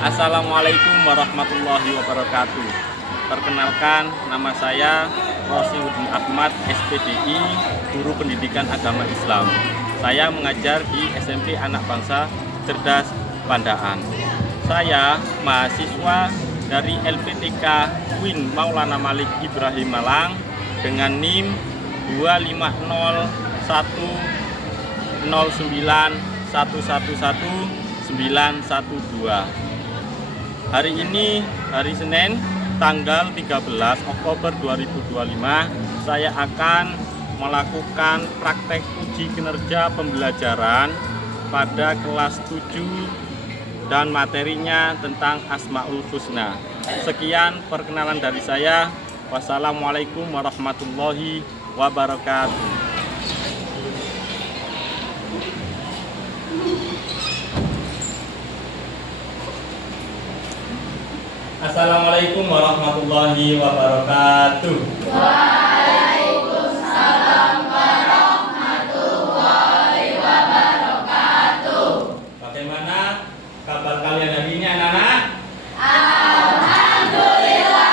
Assalamualaikum warahmatullahi wabarakatuh. Perkenalkan, nama saya Rosiuddin Ahmad, SPDI, Guru Pendidikan Agama Islam. Saya mengajar di SMP Anak Bangsa Cerdas Pandaan. Saya mahasiswa dari LPTK UIN Maulana Malik Ibrahim Malang dengan NIM 2501091119112. Hari ini, hari Senin, tanggal 13 Oktober 2025, saya akan melakukan praktek uji kinerja pembelajaran pada kelas 7 dan materinya tentang Asmaul Husna. Sekian perkenalan dari saya. Wassalamualaikum warahmatullahi wabarakatuh. Assalamualaikum warahmatullahi wabarakatuh. Waalaikumsalam warahmatullahi wabarakatuh. Bagaimana kabar kalian hari ini, anak-anak? Alhamdulillah,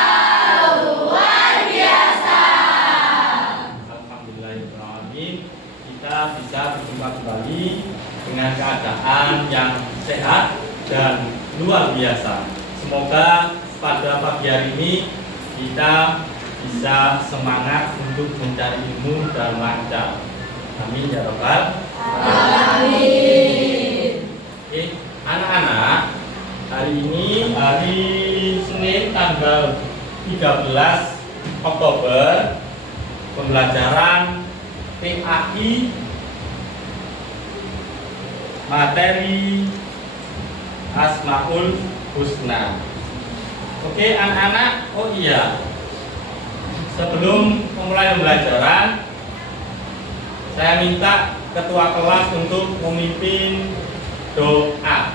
luar biasa. Alhamdulillahirrahmanirrahim. Kita bisa berjumpa kembali dengan keadaan yang sehat dan luar biasa. Semoga pada pagi hari ini kita bisa semangat untuk mencari ilmu dan lancar. Amin ya rabbal Amin. Oke, anak-anak, hari ini hari Senin tanggal 13 Oktober, pembelajaran PAI materi Asmaul Husna. Oke anak-anak, oh iya, sebelum memulai pembelajaran, saya minta ketua kelas untuk memimpin doa.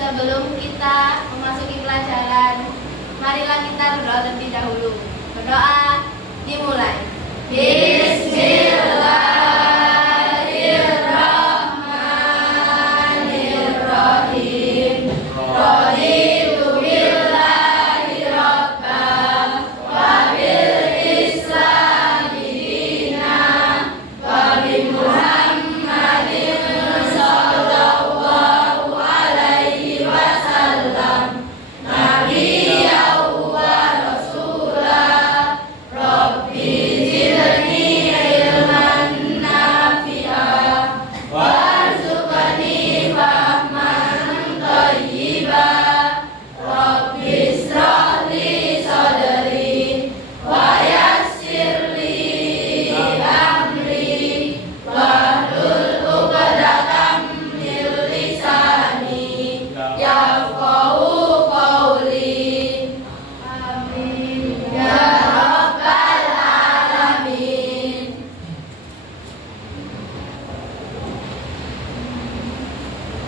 Sebelum kita memasuki pelajaran, marilah kita berdoa terlebih dahulu. Berdoa dimulai. Bismillahirrahmanirrahim. Raditu billahi rabban wa bil islami dinan wa bi Muhammadin sallallahu alaihi wasallam nabiyyan wa rasulah. Rabbi zidni ilman nafi'an warzuqni fahman thayyiban. Rabbi ishrah li sadri wa yassir li amri wahlul 'uqdatam min lisani yafqahu qawli. Amin ya rabbal alamin.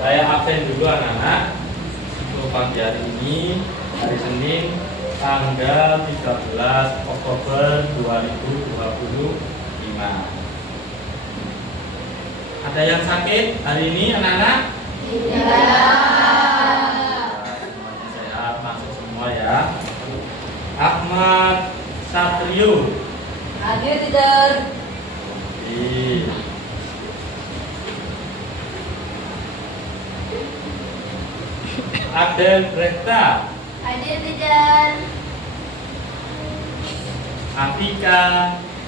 Saya absen dulu anak-anak untuk pagi hari ini, hari Senin tanggal 13 Oktober 2025. Ada yang sakit hari ini anak-anak? Semuanya sehat, masuk semua ya. Ahmad Satrio. Hadir tidak? Iya. Aden Rekta. Hadir tidak? Afika.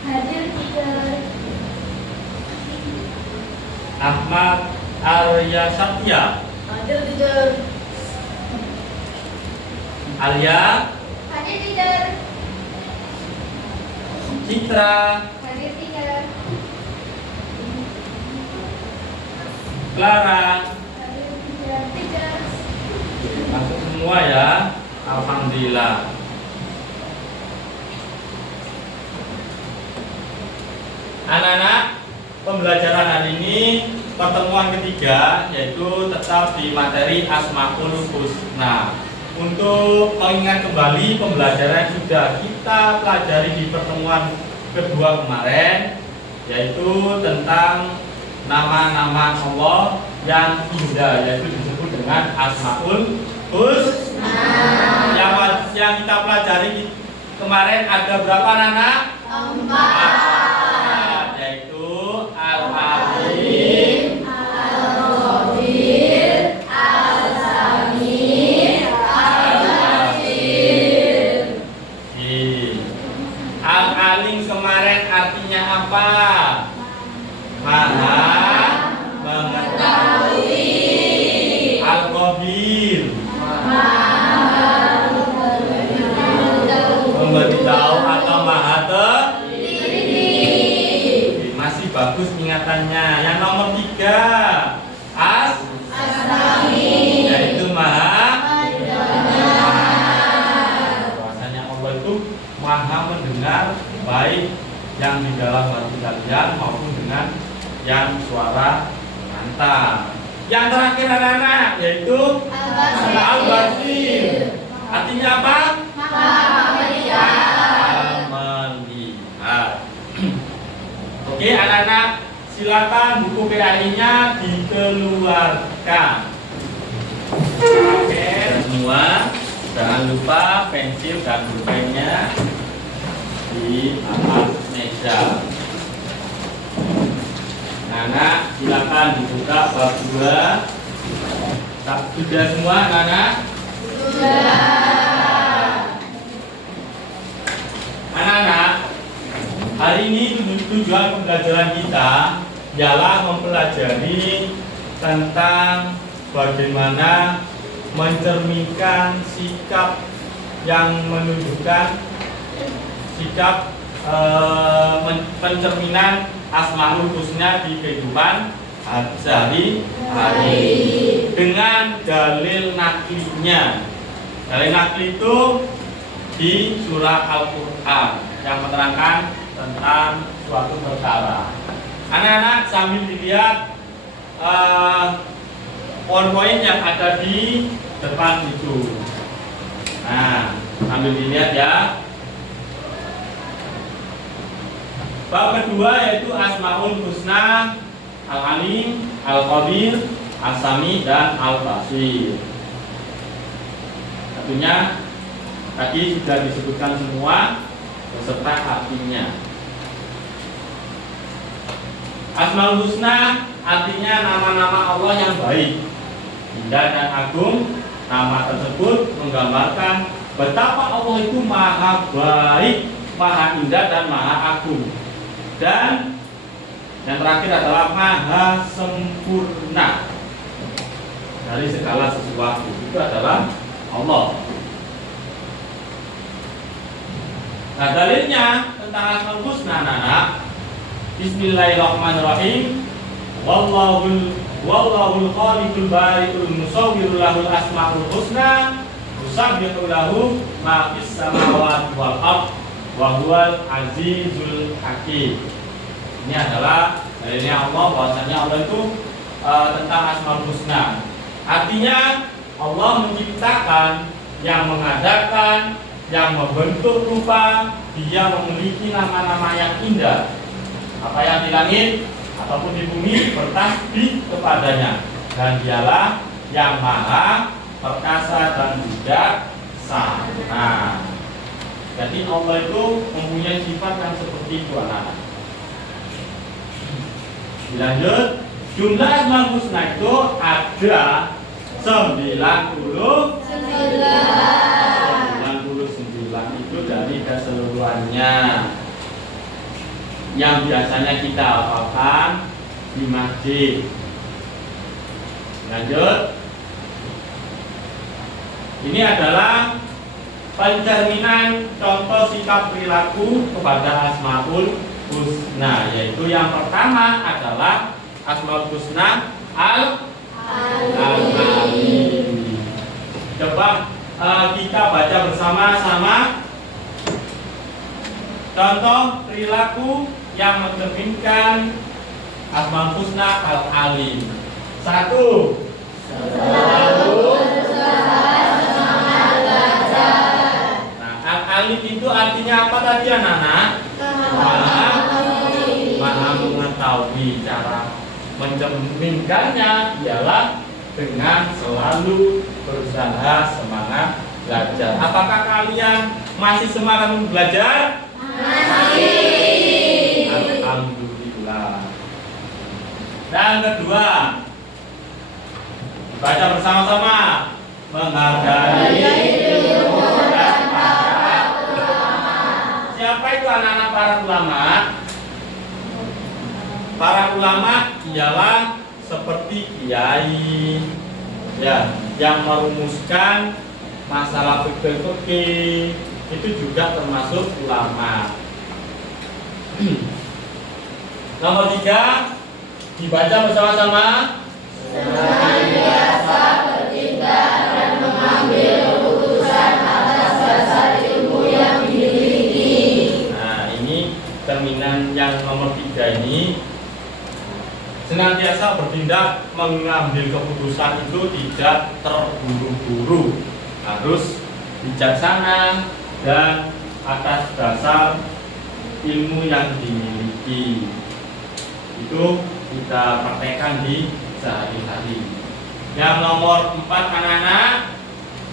Hadir tidak? Ahmad Arya Satya. Hadir tidak? Alia. Hadir tidak? Citra. Hadir tidak? Clara. Hadir tidak? Tidak. Masuk semua ya. Alhamdulillah. Anak-anak, pembelajaran hari ini pertemuan ketiga, yaitu tetap di materi Asmaul Husna. Untuk mengingat kembali pembelajaran yang sudah kita pelajari di pertemuan kedua kemarin, yaitu tentang nama-nama Allah yang indah, yaitu disebut dengan Asmaul Husna. Yang kita pelajari kemarin ada berapa anak? 4, yaitu Al-Alim, Al-Khabir, Al-Sami, Al-Basir. Al-Alim kemarin artinya apa? Maha mengetahui. Al-Khabir memberitahu atau maha teliti. Masih bagus ingatannya. Yang nomor 3 As-Sami, yaitu maha mendengar. Bahwasanya Allah itu maha mendengar, baik yang di dalam hati kalian maupun dengan yang suara mantap. Yang terakhir anak-anak yaitu Al-Basir. Artinya apa? Melihat. Oke anak-anak, silakan buku PAI-nya dikeluarkan. Oke semua, jangan lupa pensil dan pulpennya di atas meja. Anak silakan dibuka bab 2. Sudah semua anak-anak? Anak-anak, hari ini tujuan pembelajaran kita ialah mempelajari tentang bagaimana mencerminkan sikap yang menunjukkan sikap pencerminan Asmaul Husna di kehidupan sehari-hari dengan dalil naklinya. Dalil nakli itu di surah Al-Quran yang menerangkan tentang suatu perkara. Anak-anak sambil dilihat poin-poin yang ada di depan itu. Nah, sambil dilihat ya. Bab kedua yaitu Asmaul Husna, Al-Alim, Al-Khabir, Al-Sami, dan Al-Basir. Tentunya tadi sudah disebutkan semua beserta artinya. Asmaul Husna artinya nama-nama Allah yang baik, indah dan agung. Nama tersebut menggambarkan betapa Allah itu maha baik, maha indah, dan maha agung. Dan yang terakhir adalah maha sempurna dari segala sesuatu. Itu adalah Allah. Nah, dalilnya tentang Asmaul Husna anak-anak. Bismillahirrahmanirrahim. Wallahul khaliqul bari'ul musawwirul lahul asmaul husna yusabbihu lahu ma fis samawati wal ardh wa huwal azizul hakim. Ini adalah dalilnya Allah, bahwasanya Allah itu tentang Asmaul Husna. Artinya Allah menciptakan, yang mengadakan, yang membentuk rupa. Dia memiliki nama-nama yang indah. Apa yang di langit ataupun di bumi bertasbih kepadanya. Dan dialah yang maha perkasa dan bijaksana. Jadi Allah itu mempunyai sifat yang seperti itu anak-anak. Dilanjut, jumlah Asmaul Husna itu ada 99 itu dari keseluruhannya yang biasanya kita hafalkan di masjid. Lanjut, ini adalah pencerminan contoh sikap perilaku kepada Asmaul Husna, yaitu yang pertama adalah Asmaul Husna Al-Alim. Coba kita baca bersama-sama contoh perilaku yang mencerminkan Asmaul Husna Al-Alim. 1. Selalu semangat belajar. Nah, Al-Alim itu artinya apa tadi anak-anak? Maha mengetahui, cara Mencerminkannya ialah dengan selalu berusaha semangat belajar. Apakah kalian masih semangat belajar? Masih. Alhamdulillah. Dan kedua, baca bersama-sama. Menghargai ilmu dan para ulama. Siapa itu anak-anak para ulama? Para ulama ialah seperti kiai, ya, yang merumuskan masalah fikih, itu juga termasuk ulama. Nomor 3, dibaca bersama-sama. Senantiasa bertindak dan mengambil keputusan atas dasar ilmu yang dimiliki. Nah, ini cerminan yang nomor 3 ini. Senantiasa bertindak mengambil keputusan itu tidak terburu-buru, harus bijaksana dan atas dasar ilmu yang dimiliki. Itu kita praktekkan di sehari-hari. Yang nomor 4 anak-anak,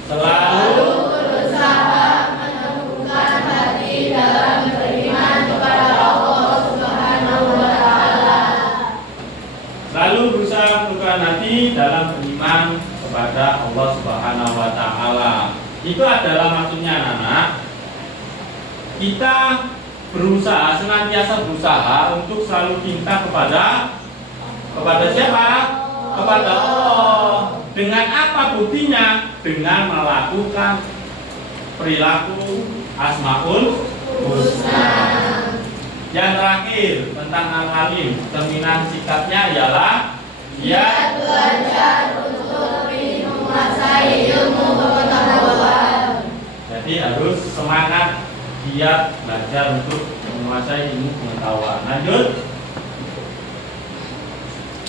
selalu berusaha meneguhkan hati dalam beriman kepada Allah Subhanahu wa Ta'ala. selalu berusaha meneguhkan hati dalam beriman kepada Allah Subhanahu wa Ta'ala. Itu adalah maksudnya anak-anak. Kita berusaha, senantiasa berusaha untuk selalu cinta kepada siapa? Kepada Allah. Dengan apa buktinya? Dengan melakukan perilaku Asmaul Husna. Yang terakhir tentang al-alim, cerminan sikapnya ialah dia belajar untuk lebih menguasai ilmu pengetahuan. Jadi harus semangat giat belajar untuk menguasai ilmu pengetahuan. Lanjut.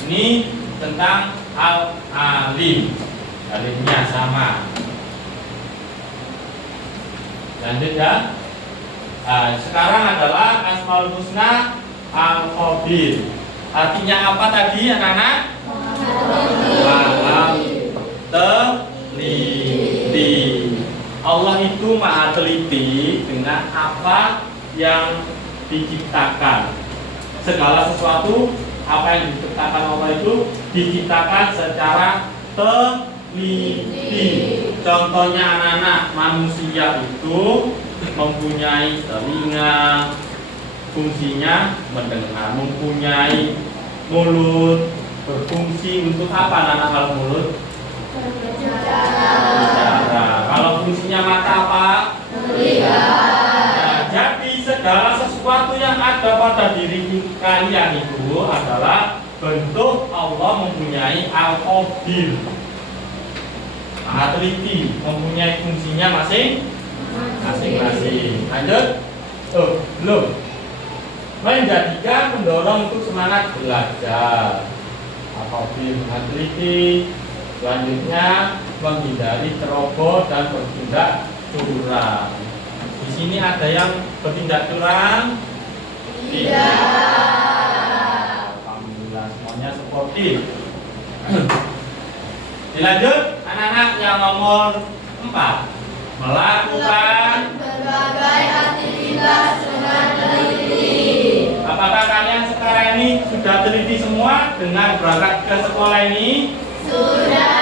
Ini tentang al-alim. Alimnya sama. Lanjut ya. Nah, sekarang adalah Asmaul Husna Al-Khabir. Artinya apa tadi anak-anak? Maha teliti. Allah itu maha teliti dengan apa yang diciptakan. Segala sesuatu apa yang diciptakan Allah itu diciptakan secara teliti. Contohnya anak-anak, manusia itu mempunyai telinga, fungsinya mendengar, mempunyai mulut, berfungsi untuk apa anak-anak kalau mulut? Bicara. Kalau fungsinya mata apa? Melihat. Nah, jadi segala sesuatu yang ada pada diri kalian itu adalah bentuk Allah mempunyai al-qadir. Maha teliti, mempunyai fungsinya masing-masing. Lanjut. Belum. Menjadikan mendorong untuk semangat belajar. Al-qadir, maha teliti. Selanjutnya menghindari ceroboh dan bertindak curang. Di sini ada yang bertindak curang? Tidak. Alhamdulillah semuanya sportif. Dilanjut anak-anak yang nomor 4. Melakukan berbagai aktivitas dengan teliti. Apakah kalian sekarang ini sudah teliti semua dengan berangkat ke sekolah ini? Sudah.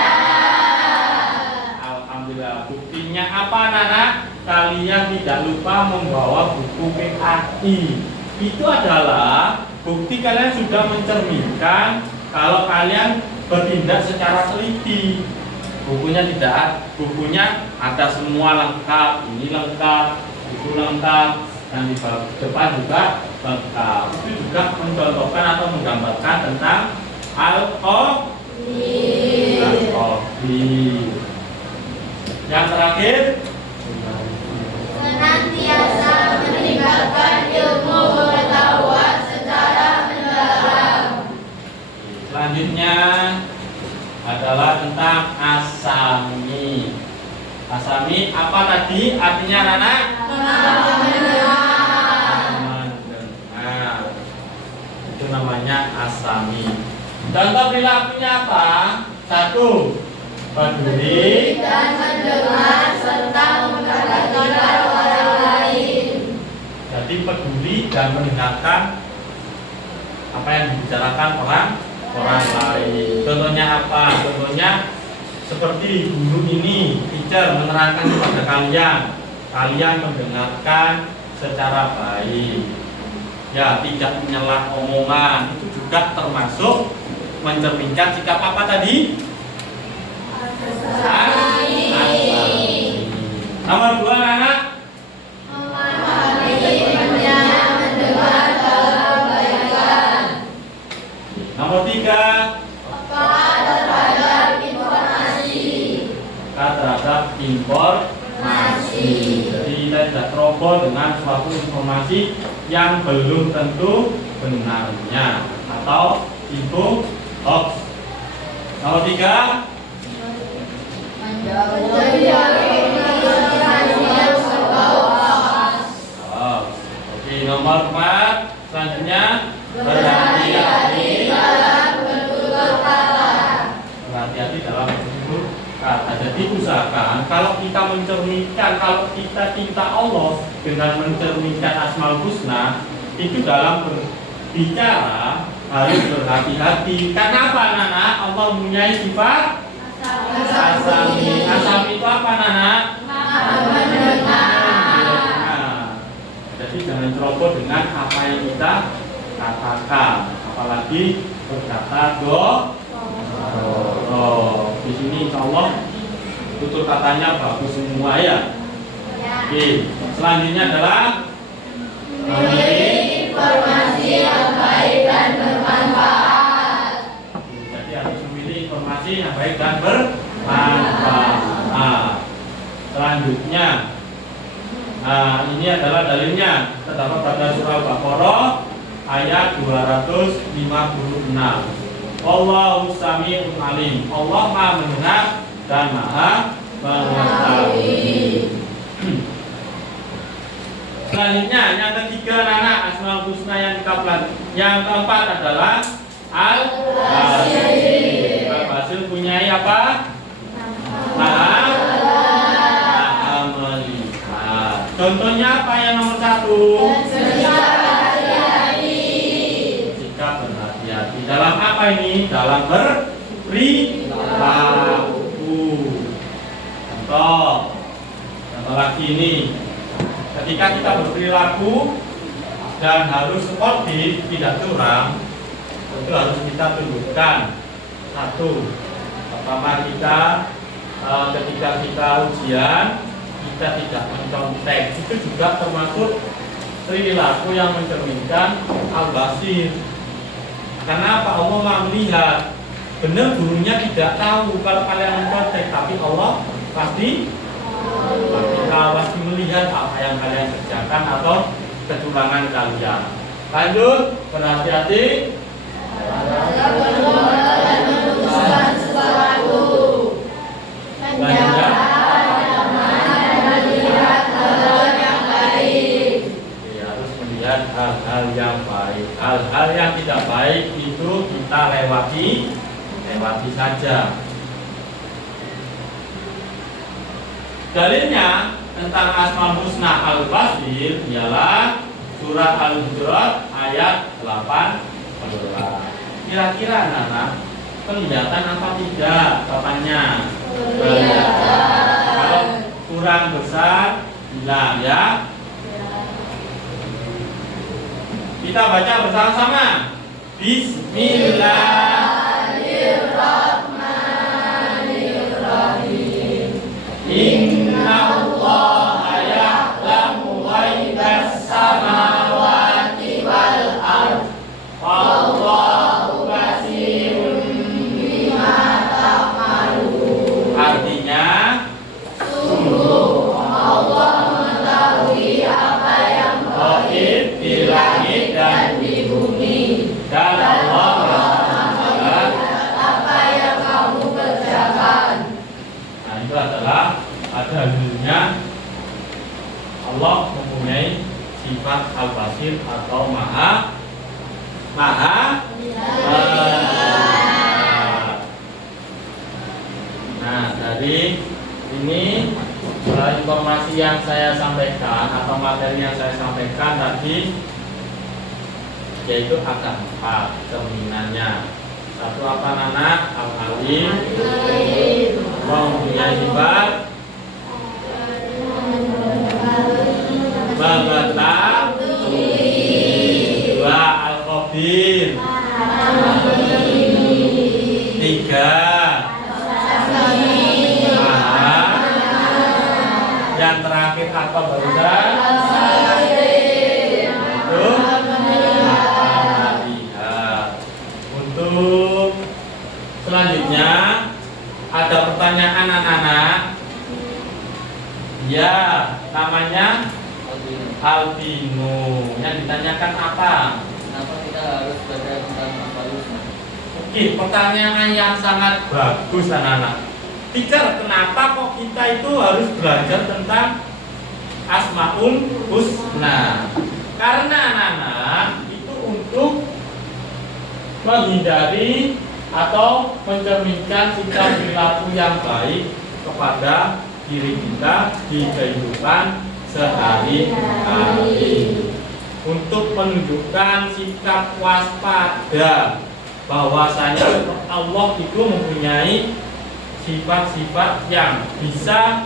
Alhamdulillah. Buktinya apa anak-anak? Kalian tidak lupa membawa buku PAI. Itu adalah bukti kalian sudah mencerminkan kalau kalian bertindak secara teliti. Bukunya bukunya ada semua lengkap, ini lengkap, itu lengkap, dan di depan juga lengkap. Itu juga mencontohkan atau menggambarkan tentang al-qadir. Yang terakhir, senantiasa meningkatkan ilmu pengetahuan secara mendalam. selanjutnya adalah tentang asami. Asami apa tadi artinya anak-anak? Mendengar. Itu namanya asami. Contoh perilakunya apa? 1. Peduli dan mendengar serta memperhatikan orang lain. Jadi peduli dan mendengarkan apa yang dibicarakan orang lain. Contohnya apa? Contohnya seperti guru ini, teacher menerangkan kepada kalian mendengarkan secara baik. Ya, tidak menyela omongan, itu juga termasuk mencerminkan sikap apa tadi? Asami. Nomor 2 anak. Memahami, mendengar dalam kebaikan. Nomor 3. Peka terhadap informasi. Terhadap informasi. Jadi kita tidak terobos dengan suatu informasi yang belum tentu benarnya atau info hoax. Nomor 3. Oke, nomor 4 selanjutnya berhati-hati dalam bertutur kata. berhati-hati dalam bertutur kata. Jadi usahakan kalau kita mencerminkan, kalau kita cinta Allah dengan mencerminkan Asmaul Husna, itu dalam berbicara harus berhati-hati. Karena apa, Nana? Allah mempunyai sifat Asami. Asami itu apa, Nana? Mendengar. Jadi jangan ceroboh dengan apa yang kita katakan, apalagi berkata di sini insya Allah tutur katanya bagus semua ya. Oke, selanjutnya adalah Memilih informasi yang baik dan bermanfaat. Jadi harus memilih informasi yang baik dan bermanfaat. Selanjutnya, ini adalah dalilnya terdapat pada surah Al-Baqarah ayat 256. Allahu sami'un alim. Allah Maha mendengar dan Maha mengetahui. Selanjutnya yang ketiga, anak Asmaul Husna yang kita pelajari. Yang keempat adalah Al-Basir. Al-Basir punya apa? Maha melihat. Contohnya apa yang nomor 1? Sikap berhati-hati. Dalam apa ini? Dalam berperilaku. Contoh lagi ini. Ketika kita berperilaku dan harus sportif, tidak curang, itu harus kita tunjukkan. 1. Pertama, kita ketika kita ujian, kita tidak mencontek. Itu juga termasuk perilaku yang mencerminkan Al-Basir. Karena apa? Allah Maha melihat. Benar gurunya tidak tahu kalau kalian mencontek, tapi Allah pasti melihat apa yang kalian kerjakan atau kecurangan kalian. Lanjut, berhati-hati dalam berdoa dan memutuskan sesuatu. Menjaga dan melihat hal yang baik. Harus melihat hal-hal yang baik. Hal-hal yang tidak baik itu kita lewati saja. Dalilnya tentang Asmaul Husna Al-Basir ialah surat Al-Hujurat ayat 18. Kira-kira anak kelihatan apa tidak? Jawabannya Kelihatan. Kalau kurang besar bilang ya. Kita baca bersama-sama. Bismillahirrahmanirrahim. Innallaha ya'lamu ghaibas samawati wal ardh. Wallahu basirun bima ta'malun. Artinya, Sungguh Allah mengetahui apa yang gaib di langit dan di bumi, dan Allah melihat apa yang kamu kerjakan. Nah, itu adalah dalilnya Allah mempunyai sifat Al-Basir atau Maha melihat. Jadi ini informasi yang saya sampaikan atau materi yang saya sampaikan tadi, yaitu ada 4 cerminannya. Satu apa anak? Al-alim, mempunyai sifat, mengetahui. 2 al-khabir. 3 yang terakhir apa barusan? Itu melihat. Untuk selanjutnya ada pertanyaan anak-anak. Ya, namanya albino. Yang ditanyakan apa? Kenapa kita harus belajar tentang asal-usul? Oke, pertanyaan yang sangat bagus anak-anak. Teacher, kenapa kok kita itu harus belajar tentang Asmaul Husna? Karena anak-anak itu untuk menghindari atau mencerminkan sikap perilaku yang baik kepada diri kita di kehidupan sehari-hari. Untuk menunjukkan sikap waspada bahwasanya Allah itu mempunyai sifat-sifat yang bisa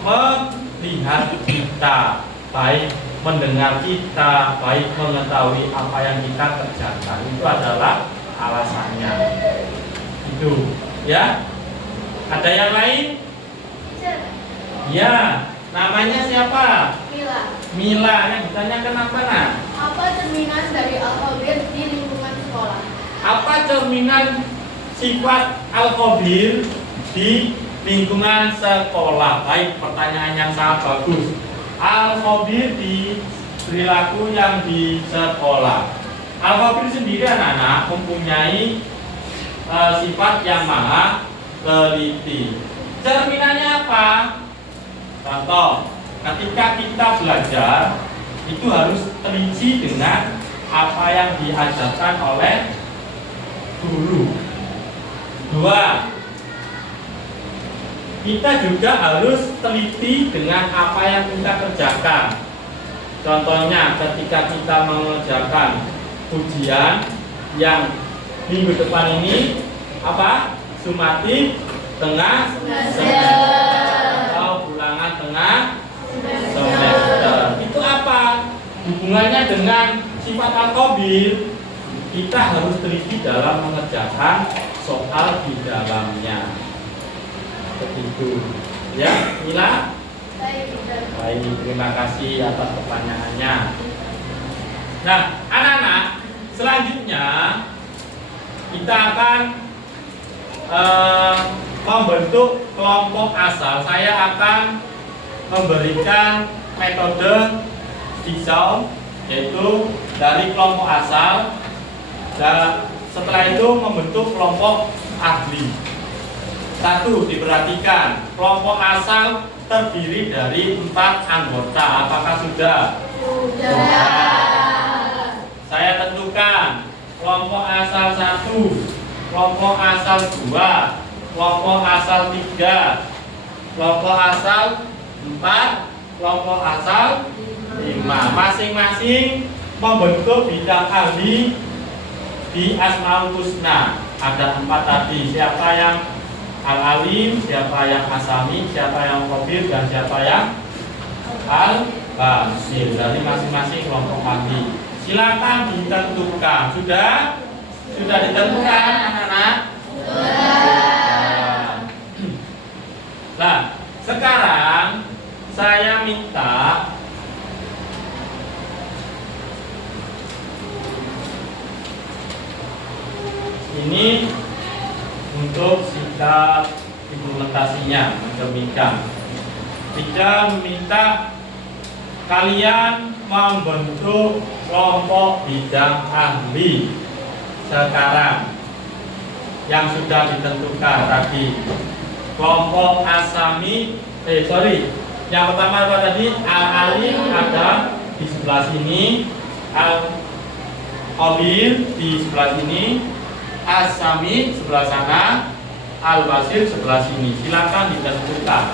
melihat kita, baik mendengar kita, baik mengetahui apa yang kita kerjakan. Itu adalah alasannya. Itu, ya. Ada yang lain? Ya, namanya siapa? Mila. Mila. Yang ditanyakan apa, nak? Apa cerminan dari al-khabir di lingkungan sekolah? Apa cerminan sifat al-khabir di lingkungan sekolah? Baik, pertanyaan yang sangat bagus. Al-khabir di perilaku yang di sekolah. Al-khabir sendiri anak-anak mempunyai sifat yang maha teliti. Cerminannya apa? Contoh, ketika kita belajar itu harus teliti dengan apa yang diajarkan oleh guru. 2, kita juga harus teliti dengan apa yang kita kerjakan. Contohnya ketika kita mengerjakan ujian yang minggu depan ini apa? Sumatif tengah semester atau ulangan tengah semester. Itu apa? Hubungannya dengan sifat al-khabir. Kita harus teliti dalam mengerjakan soal di dalamnya. Begitu. Ya, Mila? Baik, terima kasih atas pertanyaannya. Nah, anak-anak, selanjutnya kita akan membentuk kelompok asal. Saya akan memberikan metode jigsaw, yaitu dari kelompok asal. Dan setelah itu membentuk kelompok ahli. 1, diperhatikan, kelompok asal terdiri dari 4 anggota. Apakah sudah? Sudah. Saya tentukan kelompok asal 1, kelompok asal 2, kelompok asal 3, kelompok asal 4, kelompok asal 5. Masing-masing membentuk bidang ahli di Asmaul Husna. Ada 4 tadi. Siapa yang al-alim, siapa yang asami, siapa yang khabir, dan siapa yang al-basir. Dari masing-masing kelompok ahli. Silakan ditentukan. Sudah? Sudah ditentukan anak-anak? Sudah. Nah, sekarang saya minta ini untuk sikap implementasinya, mencerminkan. Tidak meminta kalian membentuk kelompok bidang ahli sekarang yang sudah ditentukan tadi. Kelompok asami, yang pertama apa tadi? Al-alim ada di sebelah sini, al-khabir di sebelah sini, asami sebelah sana, Al-Basir sebelah sini. Silakan ditentukan.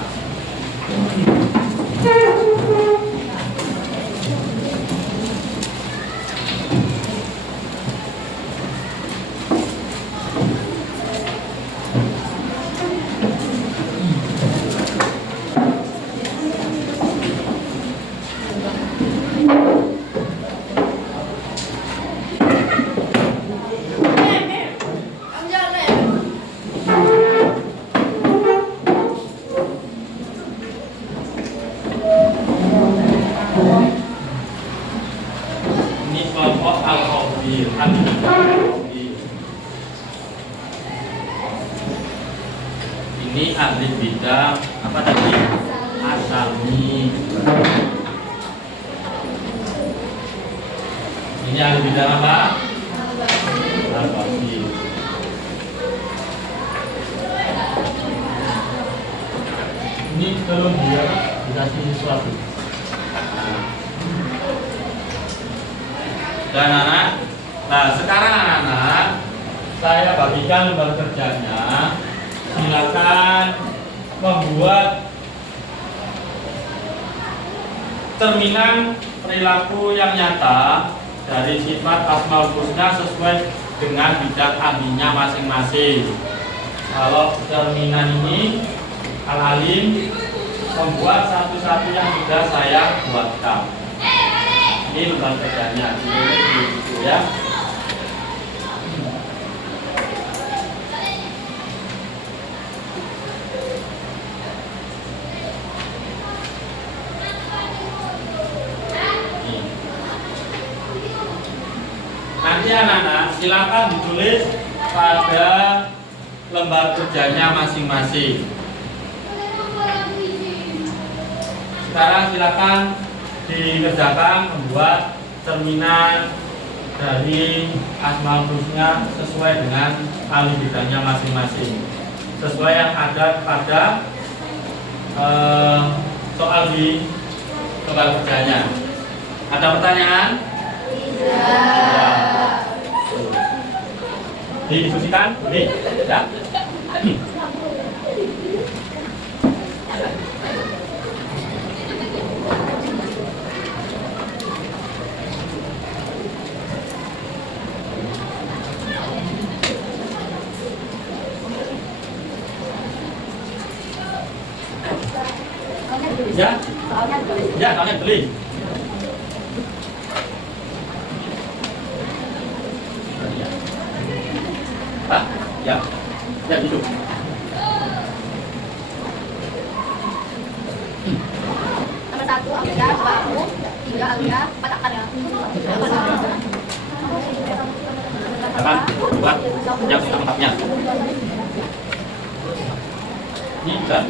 Ini kelompok Al-Khabir. Ini ahli bidang apa tadi? Asami. Ini ahli bidang apa? Al-Basir. Ini belum dia dikasih sesuatu. Dan anak, nah sekarang anak-anak saya bagikan lembar kerjanya. Silakan membuat cerminan perilaku yang nyata dari sifat Asmaul Husna sesuai dengan bidang ahlinya masing-masing. Kalau cerminan ini Al-Alim membuat satu-satu yang sudah saya buatkan. Ini lembar kerjanya, gitu ya. Nanti anak-anak silakan ditulis pada lembar kerjanya masing-masing. Sekarang silakan dikerjakan membuat cerminan dari Asmaul Husna sesuai dengan ahli bidangnya masing-masing, sesuai yang ada pada soal di lembar kerjanya. Ada pertanyaan? Tidak. Didiskusikan? Boleh? Ya. Ya, soalnya beli. Hah? Ya, ya gitu. Nomor 1 Alga, 2 aku, 3 Alga, 4 Akar ya. Akan buat yang lengkapnya. Ini sudah.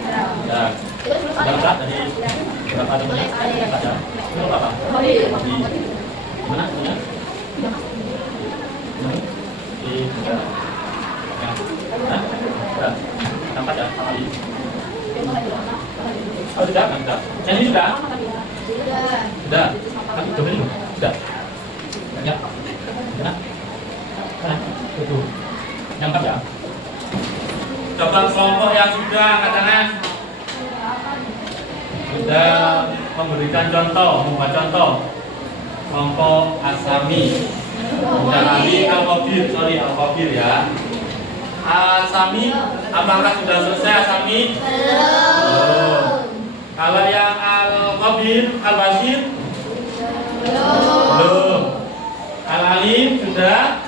Yang berat dari berapa temannya? Ada. Itu apa? Di mana? Ini? Di Nampak ya? Oh sudah, sudah. Yang ini sudah? Sudah. Tapi coba dulu. Sudah. Ya. Sudah. Itu. Nampak ya? Coba kelompok yang sudah angkat tangan. Sudah memberikan contoh, membuat contoh. Kelompok Asami. Sudah kali Al-Khabir ya. Asami, apakah sudah selesai Asami? Belum. Kalau yang Al-Khabir, Al-Basir? Belum. Al-Alim sudah?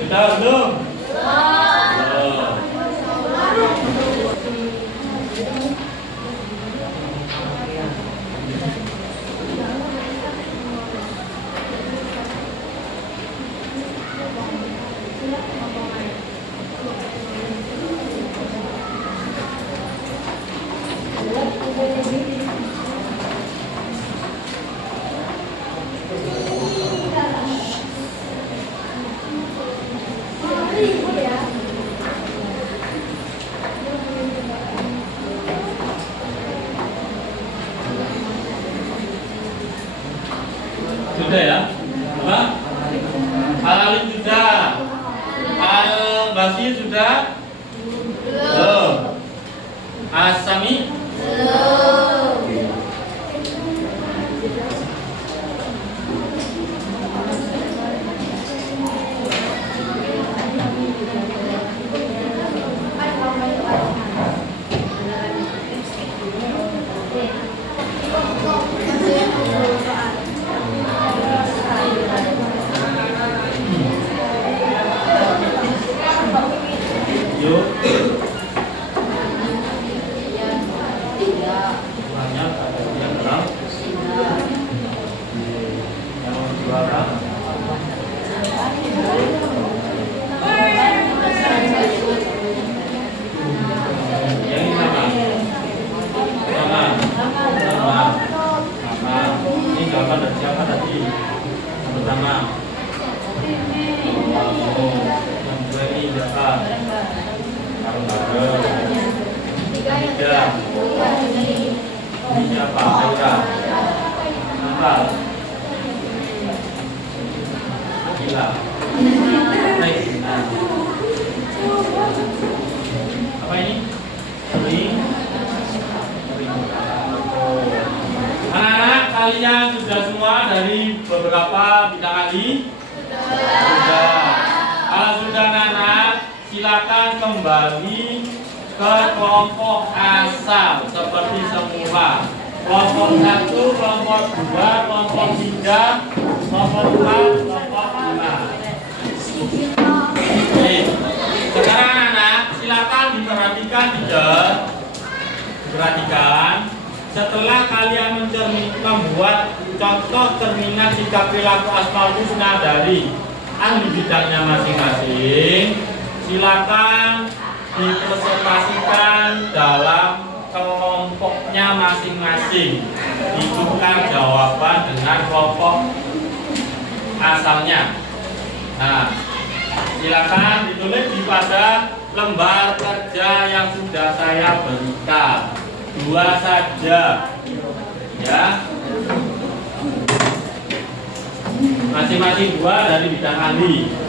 Sudah belum? Belum. Sudah ya? Apa? Al-Alim sudah. Al-Basir sudah. Asami. Belum. Yuk. Tidak. Banyak ada yang berang. Yang dua orang. Yang ini sama. Sama. Ini jawaban dari siapa tadi? Yang pertama. Yang dua ini siapa? Tiga. Ini siapa? Aura. Apa? Gila. Apa ini? Ring. Anak-anak kalian sudah semua dari beberapa bidang ahli? Sudah. Kalau sudah anak, silakan kembali ke kelompok asal seperti semula. Kelompok 1, kelompok 2, kelompok 3, kelompok 4, kelompok 5. Oke. Sekarang anak, silakan diperhatikan tidak? Perhatikan. Setelah kalian membuat contoh cerminan sikap perilaku asmaul husna dari ahli bidangnya masing-masing, silakan dipresentasikan dalam kelompoknya masing-masing. Ditukar jawaban dengan kelompok asalnya. Nah, silakan ditulis di pada lembar kerja yang sudah saya berikan. 2 saja, ya. Masing-masing 2 dari bidang ahli.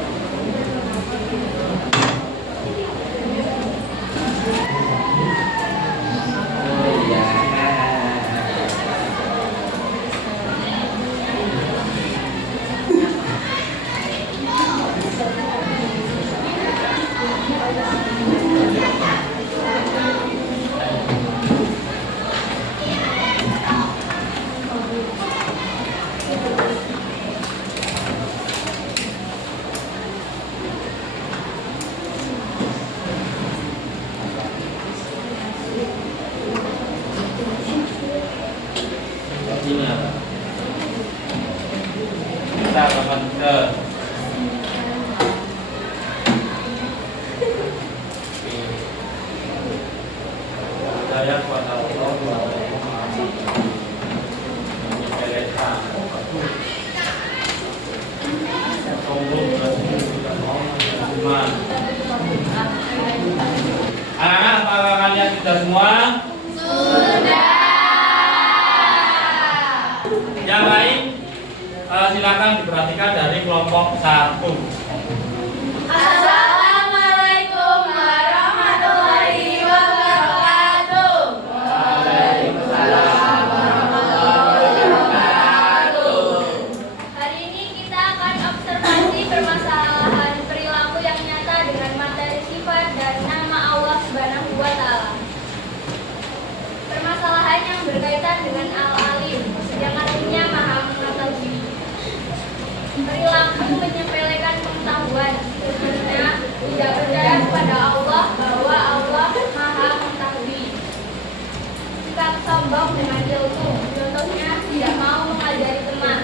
Kita akan ke saya kepada Allah anak-anak, apakah kalian sudah semua? Sudah. Yang lain silakan diperhatikan dari kelompok 1. Assalamualaikum warahmatullahi wabarakatuh. Waalaikumsalam warahmatullahi wabarakatuh. Hari ini kita akan observasi permasalahan perilaku yang nyata dengan materi sifat dan nama Allah Subhanahu wa Ta'ala. Permasalahan yang berkaitan dengan Al-Alim, yang artinya Maha Mengetahui. Perilaku menyepelekan pengetahuan, sebenarnya tidak percaya kepada Allah bahwa Allah Maha Mengetahui. Sikap sombong dengan ilmu, contohnya tidak mau mengajari teman.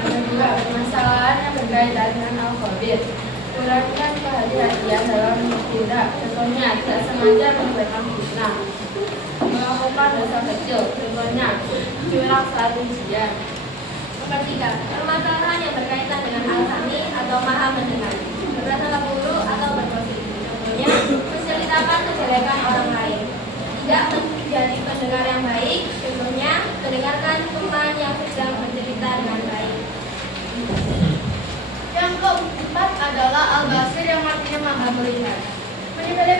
Kedua, permasalahan yang berkaitan dengan alfabet. Kurangkan kehati-hatian dalam bertindak, contohnya tidak sengaja membuatkan fitnah. Melakukan dosa kecil, contohnya curang saat ujian. Ketiga, permasalahan yang berkaitan dengan al-sami atau maha mendengar, berasa guru atau bergosip, contohnya menceritakan kejelekan orang lain. Tidak menjadi pendengar yang baik, contohnya mendengarkan teman yang sedang bercerita dengan baik. Yang keempat adalah al-basir yang artinya maha melihat. Menyepelekan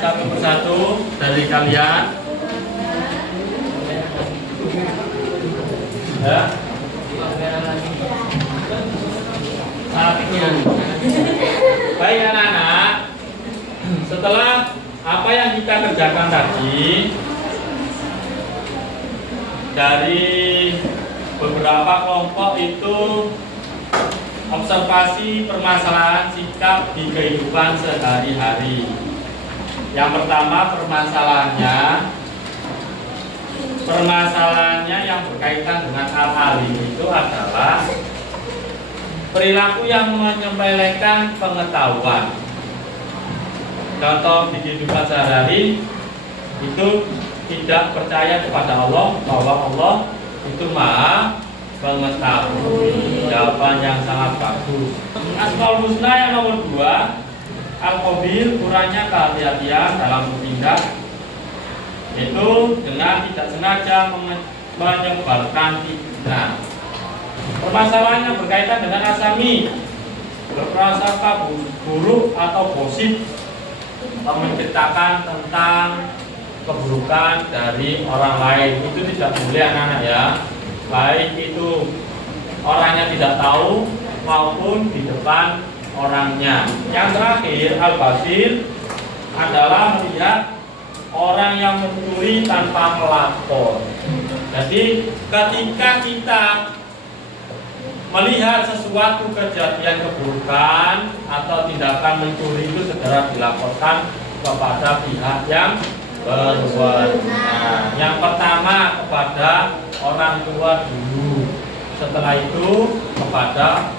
satu persatu dari kalian. Ya. Baik anak-anak, setelah apa yang kita kerjakan tadi dari beberapa kelompok itu observasi permasalahan sikap di kehidupan sehari-hari. Yang pertama permasalahannya yang berkaitan dengan hal-hal itu adalah perilaku yang menyepelekan pengetahuan. Contoh di kehidupan sehari-hari itu tidak percaya kepada Allah, bahwa Allah itu Maha Mengetahui. Jawaban yang sangat bagus. Asmaul Husna yang nomor 2, Al-Khabir, kurangnya kehati-hatian dalam bertindak, yaitu dengan tidak sengaja menyebarkan fitnah. Permasalahannya berkaitan dengan asami, berprasangka buruk atau gosip, menciptakan tentang keburukan dari orang lain. Itu tidak boleh anak-anak ya, baik itu orangnya tidak tahu maupun di depan orangnya. Yang terakhir, Al-Basir adalah melihat orang yang mencuri tanpa melapor. Jadi ketika kita melihat sesuatu kejadian keburukan atau tindakan mencuri itu segera dilaporkan kepada pihak yang berwenang. Yang pertama kepada orang tua dulu, setelah itu kepada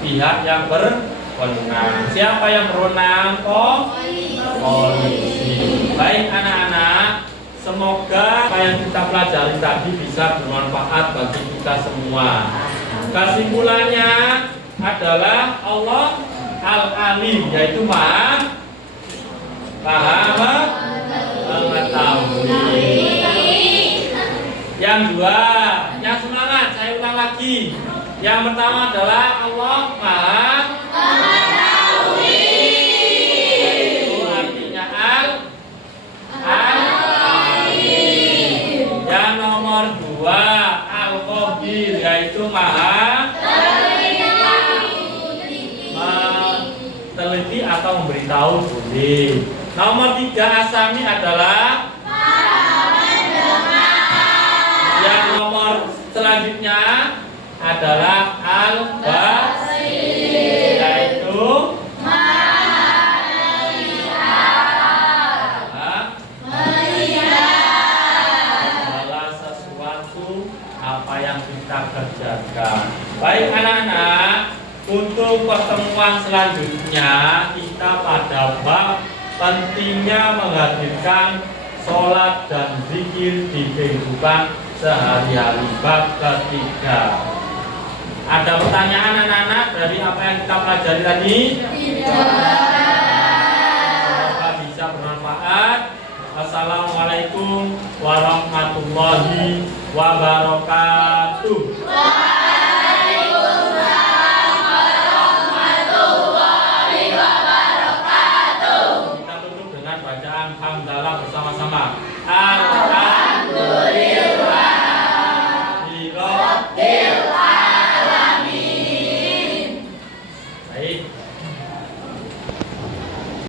pihak yang berwenang. Siapa yang berwenang? Polisi. Baik anak-anak, semoga apa yang kita pelajari tadi bisa bermanfaat bagi kita semua. Kesimpulannya adalah Allah Al-Alim, yaitu Maha Mengetahui. Yang dua, yang semangat, saya ulang lagi. Yang pertama adalah Allah Maha Mengetahui. Itu artinya Al-Alim. Yang nomor 2, Al-Khabir, yaitu Maha teliti atau memberitahu boleh. Nomor 3, Asami adalah yang nomor selanjutnya adalah Al-Basir, yaitu melihat sesuatu apa yang kita kerjakan. Baik anak-anak, untuk pertemuan selanjutnya kita pada bab pentingnya menghadirkan sholat dan zikir di kehidupan sehari-hari, bab ketiga. Ada pertanyaan anak-anak dari apa yang kita pelajari tadi? Semoga bisa bermanfaat. Assalamualaikum warahmatullahi wabarakatuh.